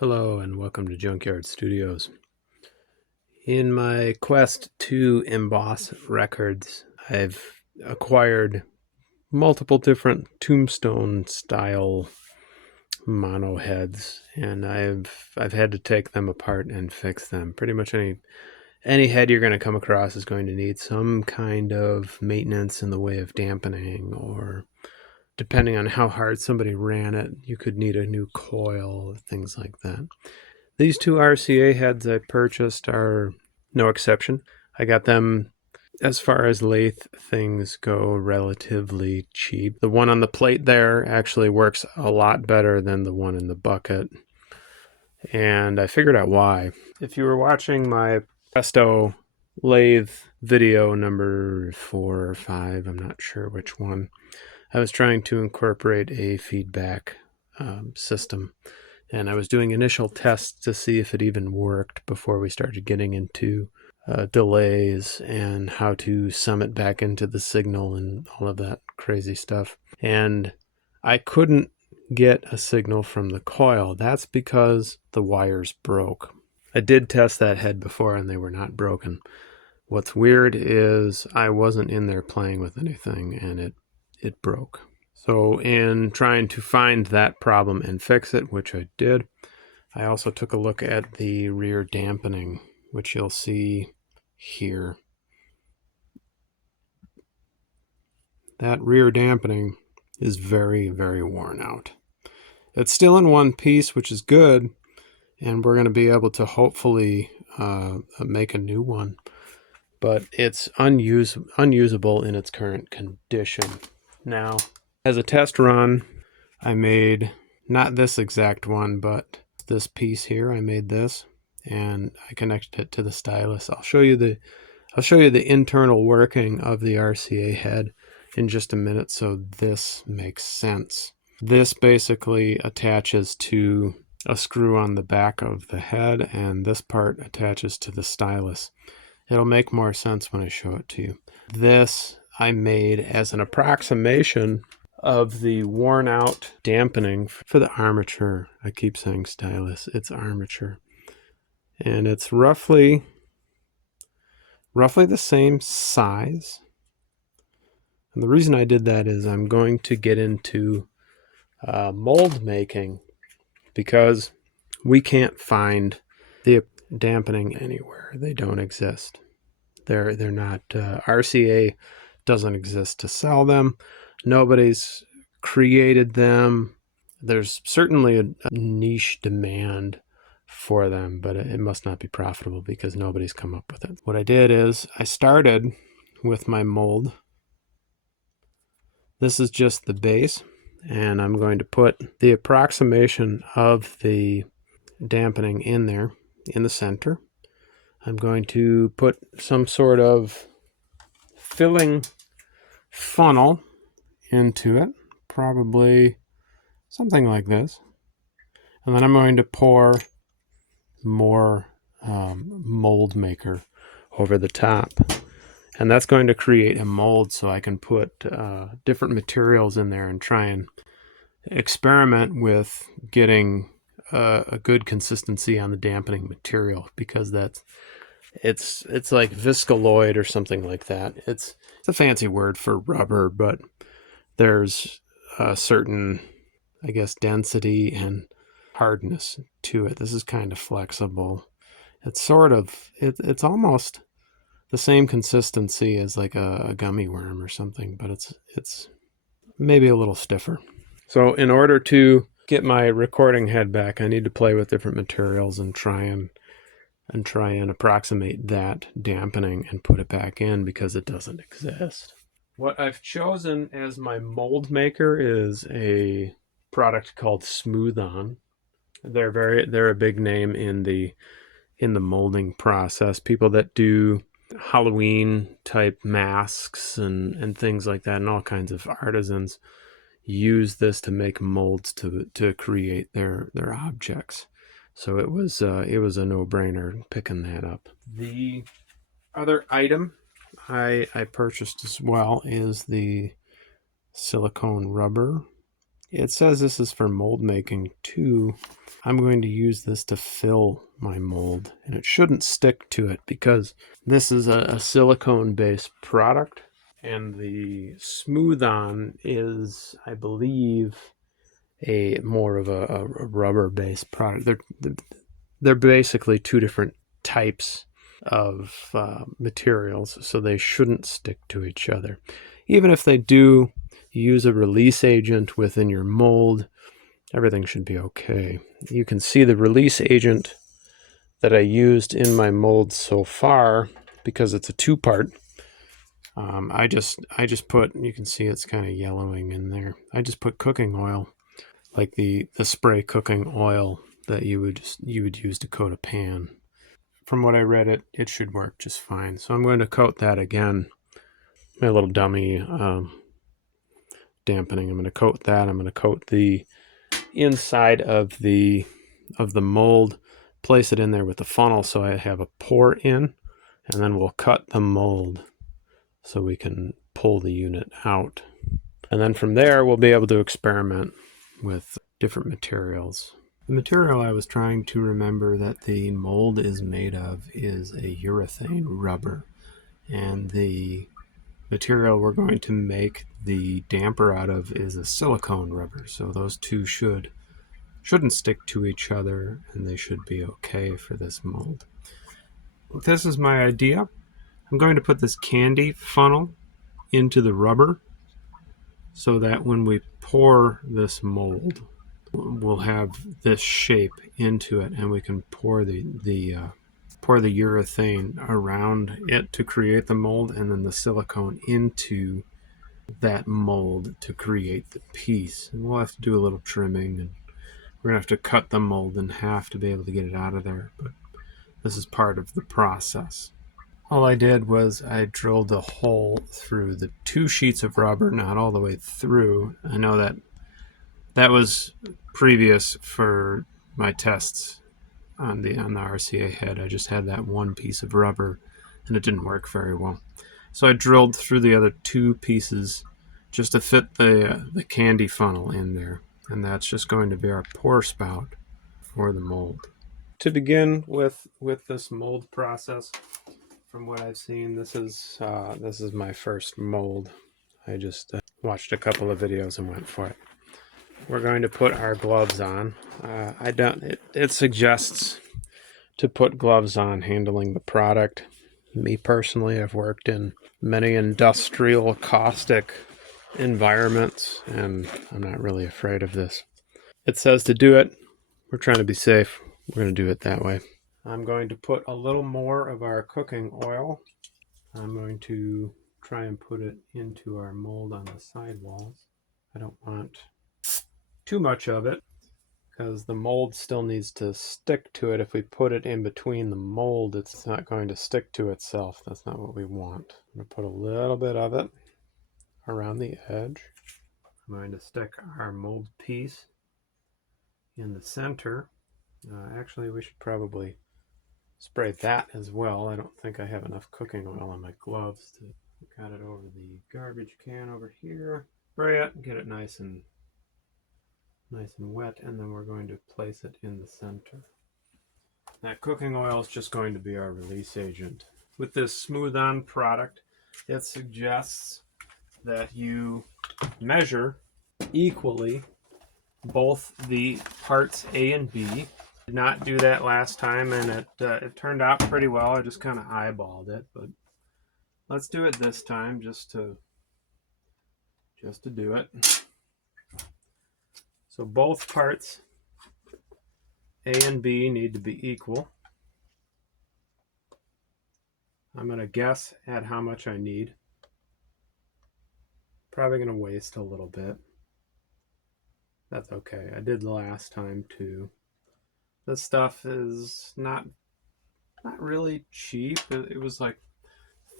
Hello and welcome to Junkyard Studios. In my quest to emboss records, I've acquired multiple different tombstone style mono heads, and I've had to take them apart and fix them. Pretty much any head you're going to come across is going to need some kind of maintenance in the way of dampening, or depending on how hard somebody ran it, you could need a new coil, things like that. These two RCA heads I purchased are no exception. I got them, as far as lathe things go, relatively cheap. The one on the plate there actually works a lot better than the one in the bucket, and I figured out why. If you were watching my Presto lathe video number 4 or 5, I'm not sure which one, I was trying to incorporate a feedback system. And I was doing initial tests to see if it even worked before we started getting into delays and how to sum it back into the signal and all of that crazy stuff. And I couldn't get a signal from the coil. That's because the wires broke. I did test that head before and they were not broken. What's weird is I wasn't in there playing with anything and it broke. So in trying to find that problem and fix it, which I did, I also took a look at the rear dampening, which you'll see here. That rear dampening is very, very worn out. It's still in one piece, which is good, and we're going to be able to hopefully make a new one, but it's unusable in its current condition. Now, as a test run, I made not this exact one, but this piece here. I made this and I connected it to the stylus. I'll show you the internal working of the RCA head in just a minute so this makes sense. This basically attaches to a screw on the back of the head, and this part attaches to the stylus. It'll make more sense when I show it to you. This I made as an approximation of the worn out dampening for the armature. I keep saying stylus, it's armature. And it's roughly the same size. And the reason I did that is I'm going to get into mold making, because we can't find the dampening anywhere. They don't exist. They're not, RCA doesn't exist to sell them. Nobody's created them. There's certainly a niche demand for them, but it must not be profitable because nobody's come up with it. What I did is I started with my mold. This is just the base, and I'm going to put the approximation of the dampening in there in the center. I'm going to put some sort of filling funnel into it, probably something like this, and then I'm going to pour more mold maker over the top, and that's going to create a mold so I can put different materials in there and try and experiment with getting a good consistency on the dampening material, because it's like viscoloid or something like that. It's a fancy word for rubber, but there's a certain, I guess, density and hardness to it. This is kind of flexible. It's it's almost the same consistency as like a gummy worm or something, but it's maybe a little stiffer. So in order to get my recording head back, I need to play with different materials and try and approximate that dampening and put it back in, because it doesn't exist. What I've chosen as my mold maker is a product called Smooth On. They're a big name in the molding process. People that do Halloween type masks and things like that, and all kinds of artisans use this to make molds to create their objects. So it was a no-brainer picking that up. The other item I purchased as well is the silicone rubber It says this is for mold making too. I'm going to use this to fill my mold, and it shouldn't stick to it because this is a silicone-based product, and the smooth-on is, I believe, a more of a rubber-based product. They're basically two different types of materials, so they shouldn't stick to each other. Even if they do, use a release agent within your mold, everything should be okay. You can see the release agent that I used in my mold so far, because it's a two-part. I just put, you can see it's kind of yellowing in there. I just put cooking oil, like the spray cooking oil that you would use to coat a pan. From what I read, it should work just fine. So I'm going to coat that again. My little dummy dampening. I'm going to coat that. I'm going to coat the inside of the mold, place it in there with the funnel so I have a pour in, and then we'll cut the mold so we can pull the unit out. And then from there, we'll be able to experiment with different materials. The material I was trying to remember that the mold is made of is a urethane rubber, and the material we're going to make the damper out of is a silicone rubber. So those two shouldn't stick to each other, and they should be okay for this mold. This is my idea. I'm going to put this candy funnel into the rubber so that when we pour this mold, we'll have this shape into it, and we can pour the urethane around it to create the mold, and then the silicone into that mold to create the piece. And we'll have to do a little trimming, and we're gonna have to cut the mold in half to be able to get it out of there, but this is part of the process. All I did was I drilled a hole through the two sheets of rubber, not all the way through. I know that was previous for my tests on the RCA head. I just had that one piece of rubber and it didn't work very well. So I drilled through the other two pieces just to fit the candy funnel in there. And that's just going to be our pour spout for the mold. To begin with this mold process, from what I've seen, this is my first mold. I just watched a couple of videos and went for it. We're going to put our gloves on. It suggests to put gloves on handling the product. Me personally, I've worked in many industrial caustic environments, and I'm not really afraid of this. It says to do it. We're trying to be safe. We're going to do it that way. I'm going to put a little more of our cooking oil. I'm going to try and put it into our mold on the side walls. I don't want too much of it because the mold still needs to stick to it. If we put it in between the mold, it's not going to stick to itself. That's not what we want. I'm going to put a little bit of it around the edge. I'm going to stick our mold piece in the center. Actually, we should probably spray that as well. I don't think I have enough cooking oil on my gloves to got it over the garbage can over here. Spray it, get it nice and wet, and then we're going to place it in the center. That cooking oil is just going to be our release agent. With this smooth-on product, it suggests that you measure equally both the parts A and B. Did not do that last time, and it turned out pretty well. I just kind of eyeballed it, but let's do it this time just to do it. So both parts A and B need to be equal. I'm going to guess at how much I need. Probably going to waste a little bit. That's okay. I did the last time too. This stuff is not really cheap. It was like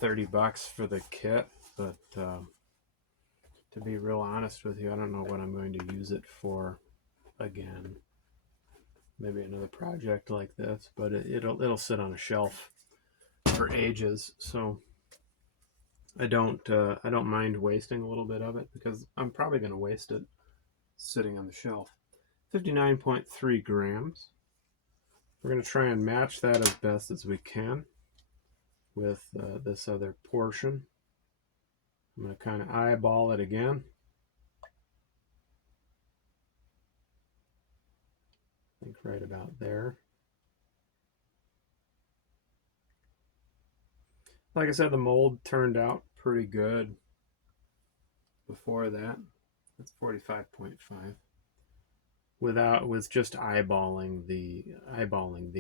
$30 for the kit, but to be real honest with you, I don't know what I'm going to use it for again. Maybe another project like this, but it'll sit on a shelf for ages. So I don't mind wasting a little bit of it because I'm probably going to waste it sitting on the shelf. 59.3 grams. We're going to try and match that as best as we can with this other portion. I'm going to kind of eyeball it again. I think right about there. Like I said, the mold turned out pretty good before that. That's 45.5. With just eyeballing the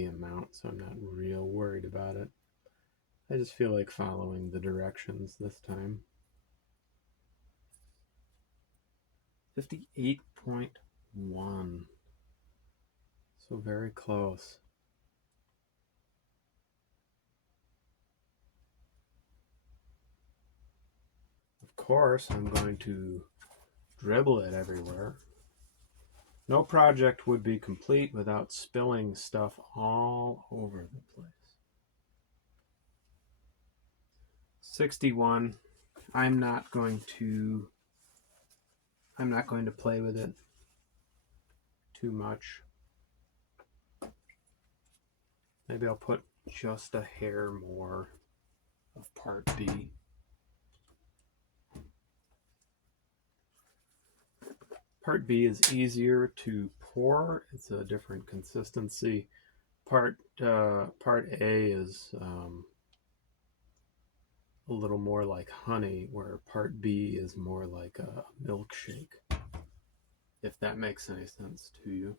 amount, so I'm not real worried about it. I just feel like following the directions this time. 58.1. So very close. Of course, I'm going to dribble it everywhere. No project would be complete without spilling stuff all over the place. 61. I'm not going to play with it too much. Maybe I'll put just a hair more of part B. Part B is easier to pour. It's a different consistency. Part A is a little more like honey, where part B is more like a milkshake, if that makes any sense to you.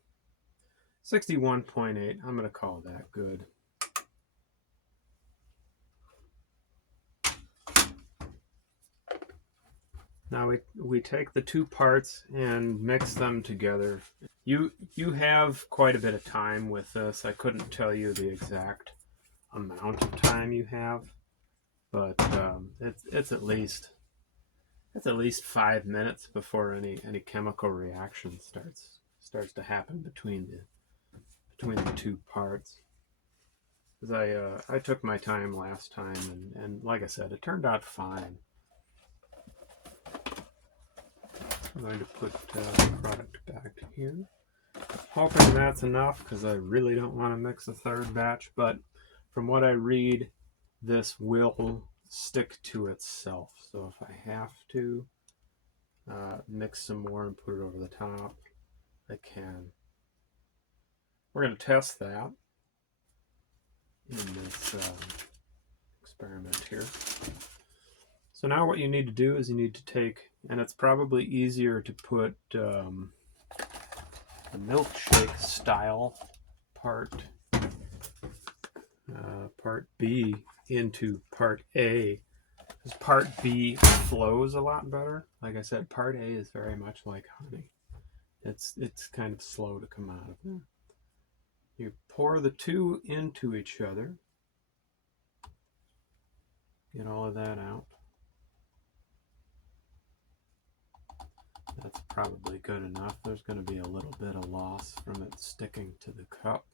61.8, I'm going to call that good. Now we take the two parts and mix them together. You have quite a bit of time with this. I couldn't tell you the exact amount of time you have, but it's at least 5 minutes before any chemical reaction starts to happen between the two parts. Because I took my time last time, and like I said, it turned out fine. I'm going to put the product back here. Hoping that's enough, because I really don't want to mix a third batch, but from what I read, this will stick to itself. So if I have to mix some more and put it over the top, I can. We're going to test that in this experiment here. So now what you need to do is you need to take, and it's probably easier to put the milkshake style part B into part A, because part B flows a lot better. Like I said, part A is very much like honey. It's kind of slow to come out of there. You pour the two into each other. Get all of that out. That's probably good enough. There's going to be a little bit of loss from it sticking to the cup.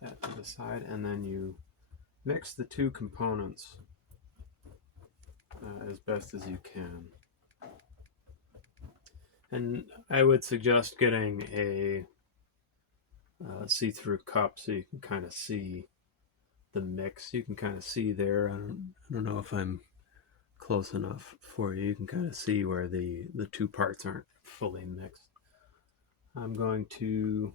That to the side, and then you mix the two components as best as you can. And I would suggest getting a see-through cup so you can kind of see the mix. You can kind of see there. I don't know if I'm close enough for you. You can kind of see where the two parts aren't fully mixed. I'm going to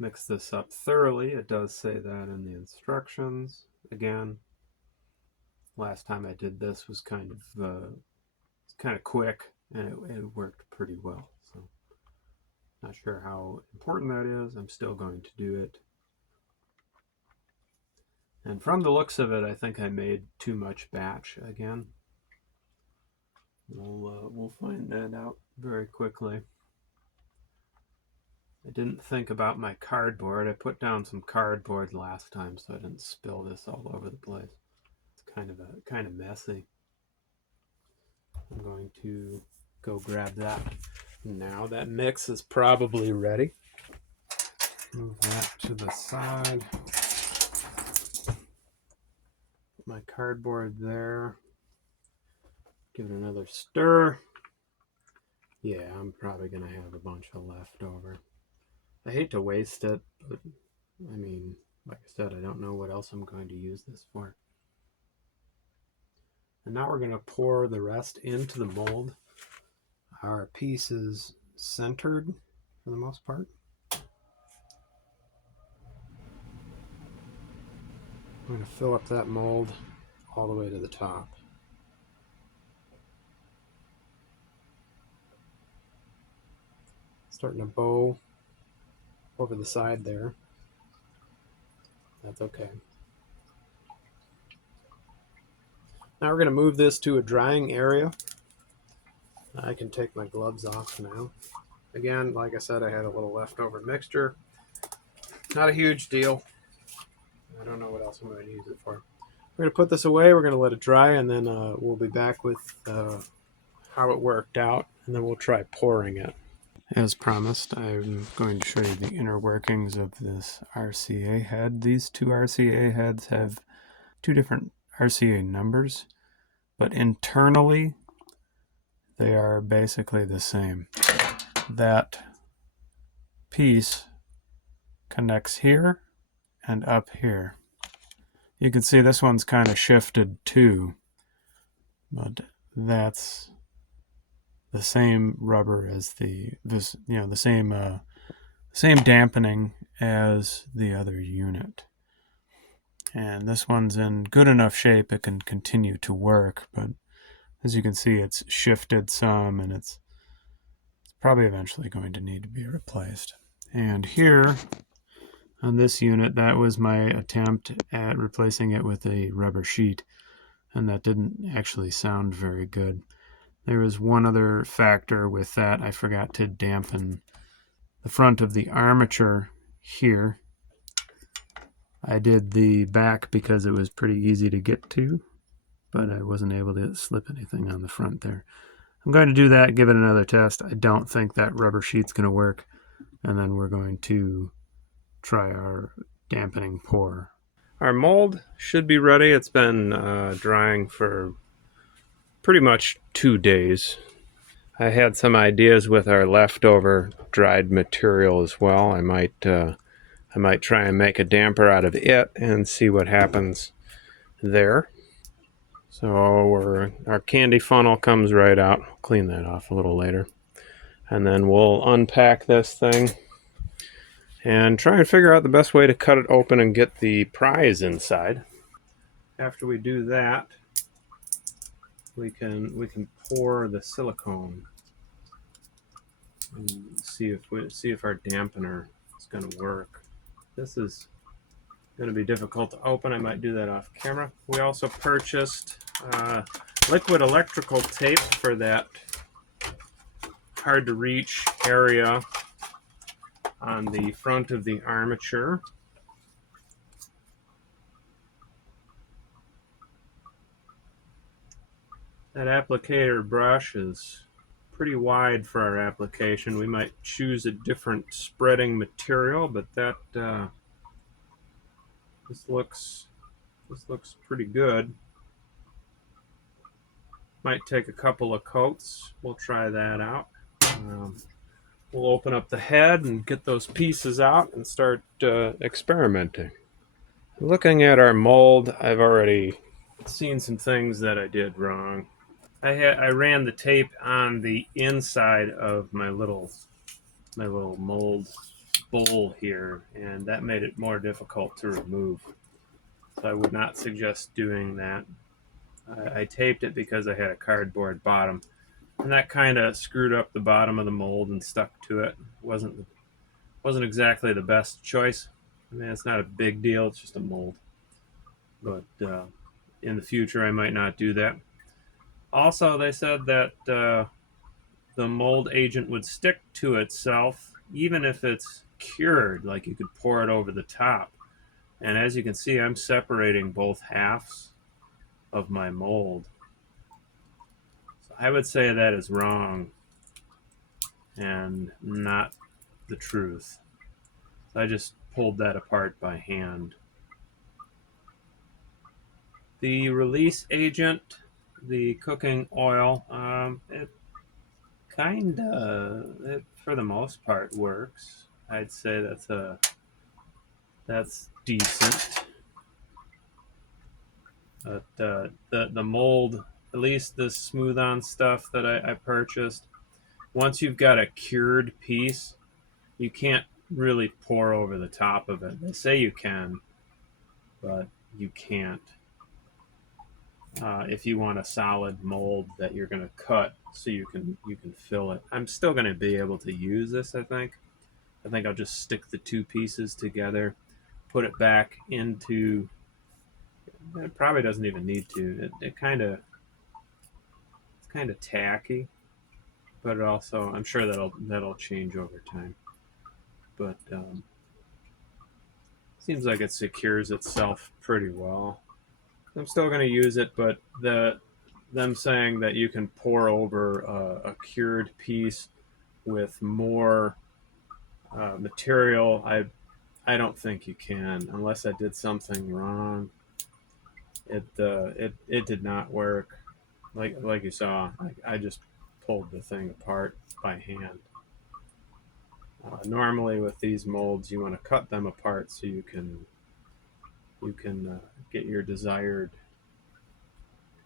mix this up thoroughly. It does say that in the instructions. Again, last time I did this was kind of quick, and it worked pretty well. So not sure how important that is. I'm still going to do it. And from the looks of it, I think I made too much batch again. We'll find that out very quickly. I didn't think about my cardboard. I put down some cardboard last time so I didn't spill this all over the place. It's kind of messy. I'm going to go grab that. Now that mix is probably ready. Move that to the side. Put my cardboard there. Give it another stir. Yeah, I'm probably going to have a bunch of leftover. I hate to waste it, but I mean, like I said, I don't know what else I'm going to use this for. And now we're going to pour the rest into the mold. Our piece is centered for the most part. I'm going to fill up that mold all the way to the top. Starting to bow over the side there. That's okay. Now we're going to move this to a drying area. I can take my gloves off now. Again, like I said, I had a little leftover mixture. Not a huge deal. I don't know what else I'm going to use it for. We're going to put this away. We're going to let it dry, and then we'll be back with how it worked out, and then we'll try pouring it. As promised, I'm going to show you the inner workings of this RCA head. These two RCA heads have two different RCA numbers, but internally they are basically the same. That piece connects here and up here. You can see this one's kind of shifted too, but that's the same rubber as the same dampening as the other unit. And this one's in good enough shape it can continue to work, but as you can see, it's shifted some, and it's probably eventually going to need to be replaced. And here on this unit, that was my attempt at replacing it with a rubber sheet, and that didn't actually sound very good. There was one other factor with that. I forgot to dampen the front of the armature here. I did the back because it was pretty easy to get to, but I wasn't able to slip anything on the front there. I'm going to do that, give it another test. I don't think that rubber sheet's going to work, and then we're going to try our dampening pour. Our mold should be ready. It's been drying for pretty much 2 days. I had some ideas with our leftover dried material as well. I might try and make a damper out of it and see what happens there. So our candy funnel comes right out. I'll clean that off a little later. And then we'll unpack this thing and try and figure out the best way to cut it open and get the prize inside. After we do that, we can pour the silicone and see if our dampener is going to work. This is going to be difficult to open. I might do that off camera. We also purchased liquid electrical tape for that hard to reach area on the front of the armature. That applicator brush is pretty wide for our application. We might choose a different spreading material, but that this looks pretty good. Might take a couple of coats. We'll try that out. We'll open up the head and get those pieces out and start experimenting. Looking at our mold, I've already seen some things that I did wrong. I ran the tape on the inside of my little mold bowl here, and that made it more difficult to remove. So I would not suggest doing that. I taped it because I had a cardboard bottom, and that kind of screwed up the bottom of the mold and stuck to it. Wasn't exactly the best choice. I mean, it's not a big deal. It's just a mold. But in the future, I might not do that. Also, they said that the mold agent would stick to itself even if it's cured, like you could pour it over the top. And as you can see, I'm separating both halves of my mold. So I would say that is wrong and not the truth. So I just pulled that apart by hand. The release agent the cooking oil, it for the most part, works. I'd say that's decent. But the mold, at least the smooth on stuff that I purchased, once you've got a cured piece, you can't really pour over the top of it. They say you can, but you can't. If you want a solid mold that you're going to cut so you can fill it. I'm still going to be able to use this, I think. I'll just stick the two pieces together, put it back into. It probably doesn't even need to. It kind of it's kind of tacky, but it also I'm sure that'll change over time. But seems like it secures itself pretty well. I'm still going to use it, but them saying that you can pour over a cured piece with more material, I don't think you can unless I did something wrong. It did not work. Like you saw, I just pulled the thing apart by hand. Normally with these molds, you want to cut them apart so you can get your desired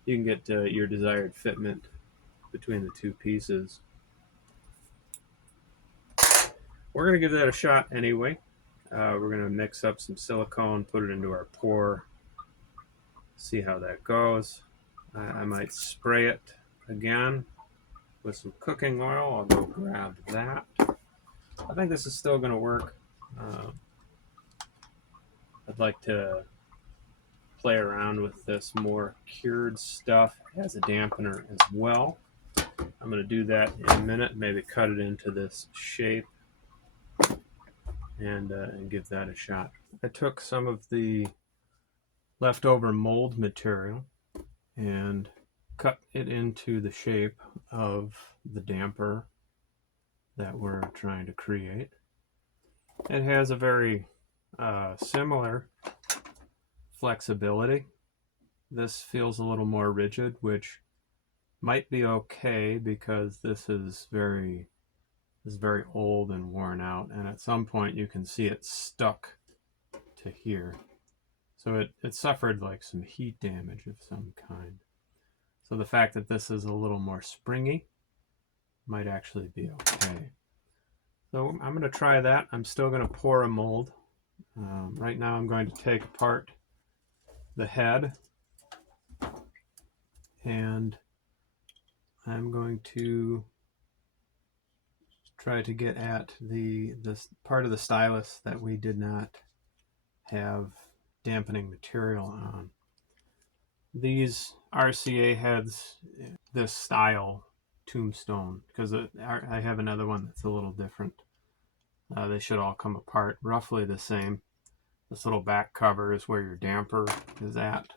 your desired fitment between the two pieces. We're going to give that a shot anyway. We're going to mix up some silicone, put it into our pour, see how that goes. I might spray it again with some cooking oil. I'll go grab that. I think this is still going to work. I'd like to play around with this more cured stuff as a dampener as well. I'm going to do that in a minute, maybe cut it into this shape and give that a shot. I took some of the leftover mold material and cut it into the shape of the damper that we're trying to create. It has a very similar flexibility. This feels a little more rigid, which might be okay because this is very old and worn out, and at some point you can see it stuck to here. So it suffered like some heat damage of some kind. So the fact that this is a little more springy might actually be okay. So I'm going to try that. I'm still going to pour a mold. Right now I'm going to take apart the head, and I'm going to try to get at this part of the stylus that we did not have dampening material on. These RCA heads, this style tombstone, because I have another one that's a little different. They should all come apart roughly the same. This little back cover is where your damper is at.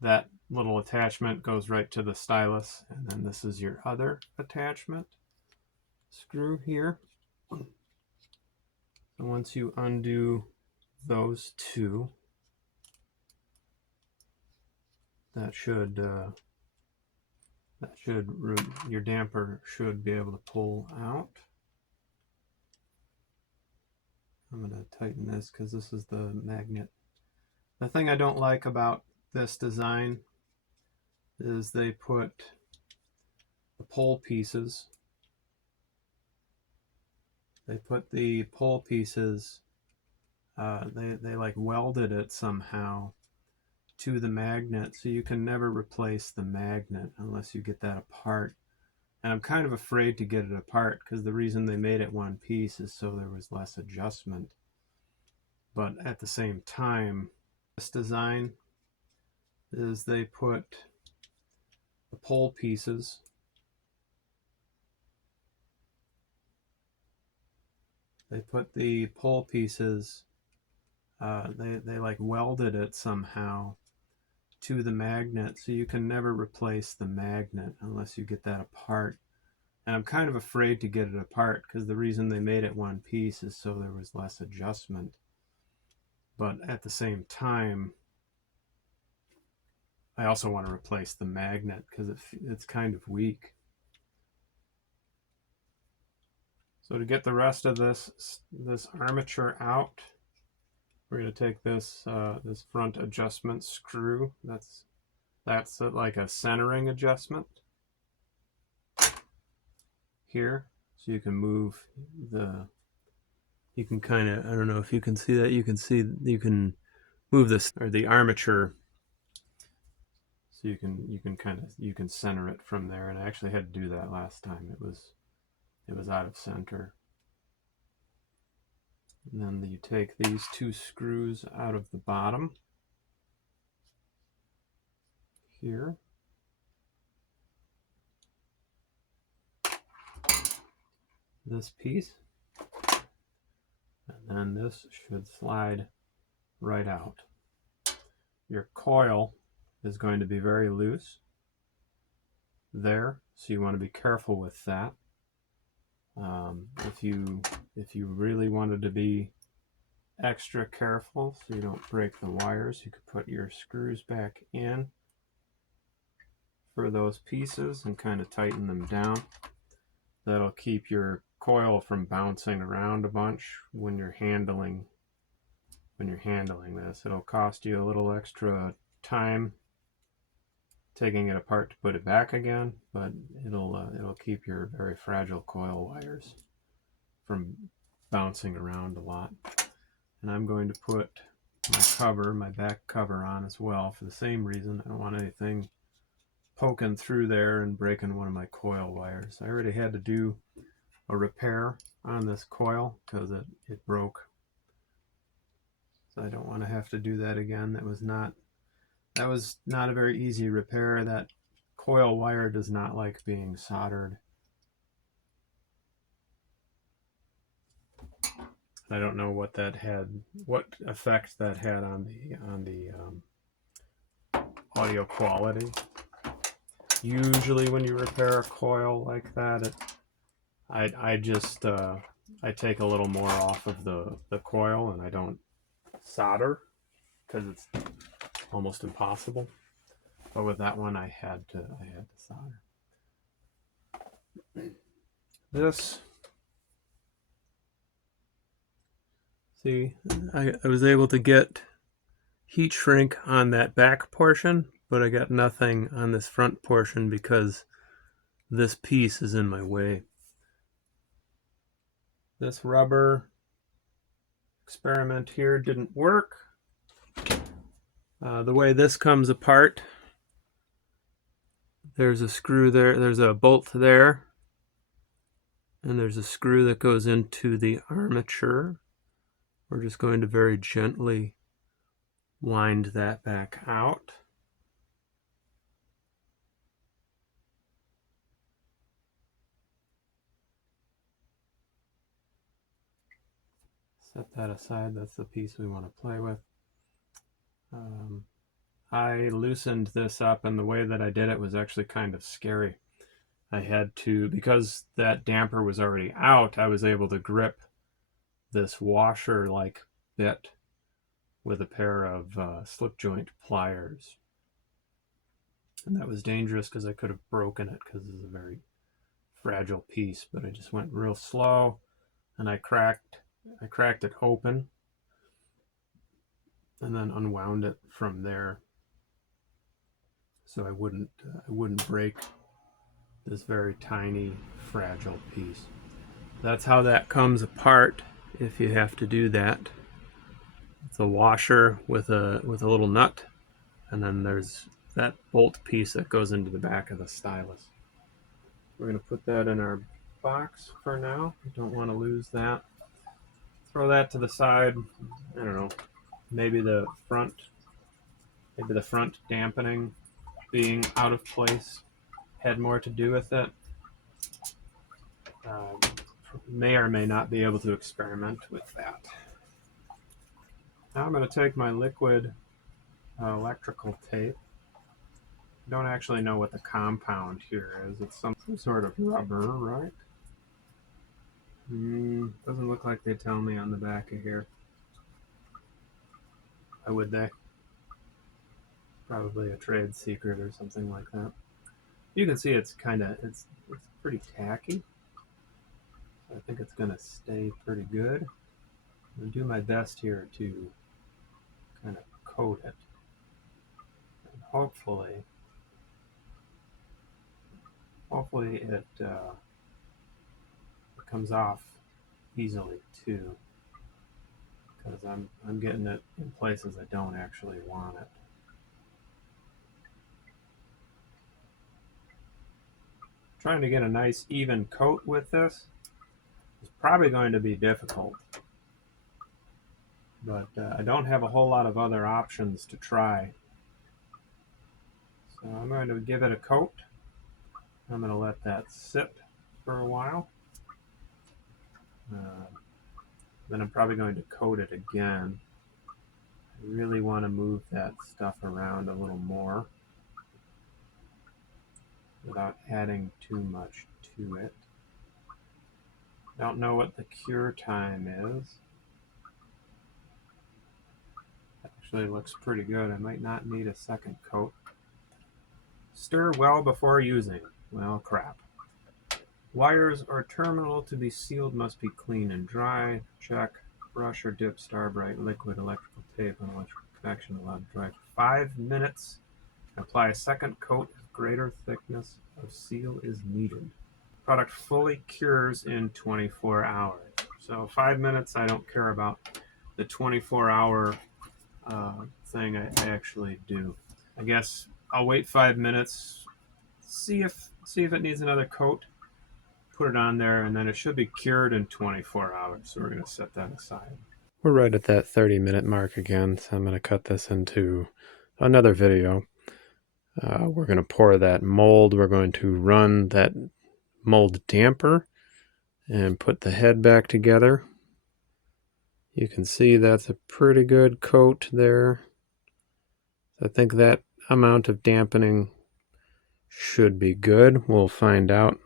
That little attachment goes right to the stylus, and then this is your other attachment screw here. So once you undo those two, your damper should be able to pull out. I'm going to tighten this because this is the magnet. The thing I don't like about this design is they put the pole pieces. They like welded it somehow to the magnet, so you can never replace the magnet unless you get that apart. And I'm kind of afraid to get it apart because the reason they made it one piece is so there was less adjustment. But at the same time, this design is they put the pole pieces. They like welded it somehow to the magnet, so you can never replace the magnet unless you get that apart. And I'm kind of afraid to get it apart because the reason they made it one piece is so there was less adjustment. But at the same time, I also want to replace the magnet because it's kind of weak. So to get the rest of this armature out, we're going to take this this front adjustment screw. That's like a centering adjustment here, so you can move the. You can kind of, I don't know if you can see that. You can move this or the armature, so you can center it from there. And I actually had to do that last time. It was out of center. And then you take these two screws out of the bottom here. This piece. And then this should slide right out. Your coil is going to be very loose there, so you want to be careful with that. If you really wanted to be extra careful so you don't break the wires, you could put your screws back in for those pieces and kind of tighten them down. That'll keep your coil from bouncing around a bunch when you're handling this. It'll cost you a little extra time taking it apart to put it back again, but it'll keep your very fragile coil wires from bouncing around a lot. And I'm going to put my back cover on as well for the same reason. I don't want anything poking through there and breaking one of my coil wires. I already had to do a repair on this coil because it broke. So I don't want to have to do that again. That was not a very easy repair. That coil wire does not like being soldered. I don't know what effect that had on the audio quality. Usually when you repair a coil like that, I take a little more off of the coil and I don't solder because it's almost impossible. But with that one, I had to solder. This, see, I was able to get heat shrink on that back portion, but I got nothing on this front portion because this piece is in my way. This rubber experiment here didn't work. The way this comes apart, there's a screw there, there's a bolt there, and there's a screw that goes into the armature. We're just going to very gently wind that back out. Set that aside. That's the piece we want to play with. I loosened this up, and the way that I did it was actually kind of scary. I had to, because that damper was already out, I was able to grip this washer-like bit with a pair of slip joint pliers. And that was dangerous because I could have broken it because this is a very fragile piece, but I just went real slow and I cracked it open and then unwound it from there so I wouldn't break this very tiny fragile piece. That's how that comes apart if you have to do that. It's a washer with a little nut, and then there's that bolt piece that goes into the back of the stylus. We're going to put that in our box for now. We don't want to lose that. Throw that to the side. I don't know, maybe the front dampening being out of place had more to do with it. May or may not be able to experiment with that. Now I'm going to take my liquid electrical tape. I don't actually know what the compound here is. It's some sort of rubber, right? Doesn't look like they tell me on the back of here. How would they? Probably a trade secret or something like that. You can see it's pretty tacky. I think it's going to stay pretty good. I'm going to do my best here to kind of coat it. And hopefully it comes off easily too, because I'm getting it in places I don't actually want it. Trying to get a nice even coat with this is probably going to be difficult, but I don't have a whole lot of other options to try. So I'm going to give it a coat. I'm going to let that sit for a while. Then I'm probably going to coat it again. I really want to move that stuff around a little more without adding too much to it. Don't know what the cure time is. Actually looks pretty good. I might not need a second coat. Stir well before using. Well, crap. Wires or terminal to be sealed must be clean and dry. Check. Brush or dip Starbright liquid electrical tape on electrical connection allowed to dry for 5 minutes. Apply a second coat if greater thickness of seal is needed. Product fully cures in 24 hours. So 5 minutes, I don't care about. The 24-hour thing I actually do. I guess I'll wait 5 minutes, see if it needs another coat, put it on there, and then it should be cured in 24 hours. So we're going to set that aside. We're right at that 30-minute mark again, so I'm going to cut this into another video. We're going to pour that mold. We're going to run that mold damper and put the head back together. You can see that's a pretty good coat there. I think that amount of dampening should be good. We'll find out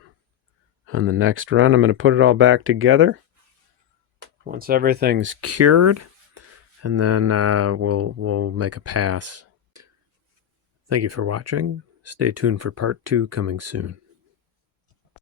on the next run. I'm going to put it all back together once everything's cured, and then we'll make a pass. Thank you for watching. Stay tuned for part 2 coming soon.